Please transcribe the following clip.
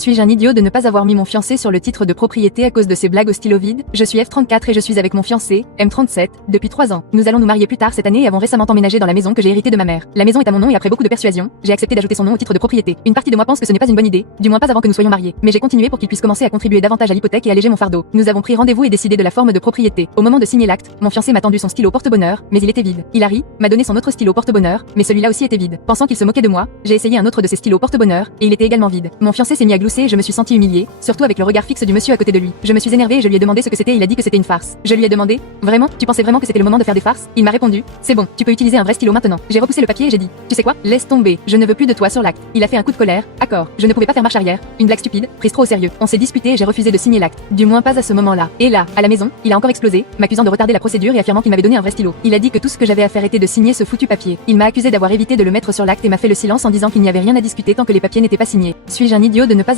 Suis-je un idiot de ne pas avoir mis mon fiancé sur le titre de propriété à cause de ces blagues au stylo vide? Je suis F34 et je suis avec mon fiancé, M37, depuis 3 ans. Nous allons nous marier plus tard cette année et avons récemment emménagé dans la maison que j'ai héritée de ma mère. La maison est à mon nom et après beaucoup de persuasion, j'ai accepté d'ajouter son nom au titre de propriété. Une partie de moi pense que ce n'est pas une bonne idée, du moins pas avant que nous soyons mariés. Mais j'ai continué pour qu'il puisse commencer à contribuer davantage à l'hypothèque et alléger mon fardeau. Nous avons pris rendez-vous et décidé de la forme de propriété. Au moment de signer l'acte, mon fiancé m'a tendu son stylo porte-bonheur, mais il était vide. Hilary m'a donné son autre stylo porte-bonheur, mais celui-là aussi était vide. Pensant qu'il se moquait de moi, j'ai essayé un autre de ses stylos porte-bonheur, et il était également vide. Mon fiancé s'est mis à glousser et je me suis sentie humiliée, surtout avec le regard fixe du monsieur à côté de lui. Je me suis énervée et je lui ai demandé ce que c'était et il a dit que c'était une farce. Je lui ai demandé, vraiment, tu pensais vraiment que c'était le moment de faire des farces? Il m'a répondu, c'est bon, tu peux utiliser un vrai stylo maintenant. J'ai repoussé le papier et j'ai dit, tu sais quoi? Laisse tomber, je ne veux plus de toi sur l'acte. Il a fait un coup de colère, accord. Je ne pouvais pas faire marche arrière, une blague stupide, prise trop au sérieux. On s'est disputé et j'ai refusé de signer l'acte. Du moins pas à ce moment-là. Et là, à la maison, il a encore explosé, m'accusant de retarder la procédure et affirmant qu'il m'avait donné un vrai stylo. Il a dit que tout ce que j'avais à faire était de signer ce foutu papier. Il m'a accusé d'avoir évité de le mettre sur l'acte et m'a fait le silence en disant qu'il n'y avait rien à discuter tant que les papiers n'étaient pas signés. Suis-je un idiot de ne pas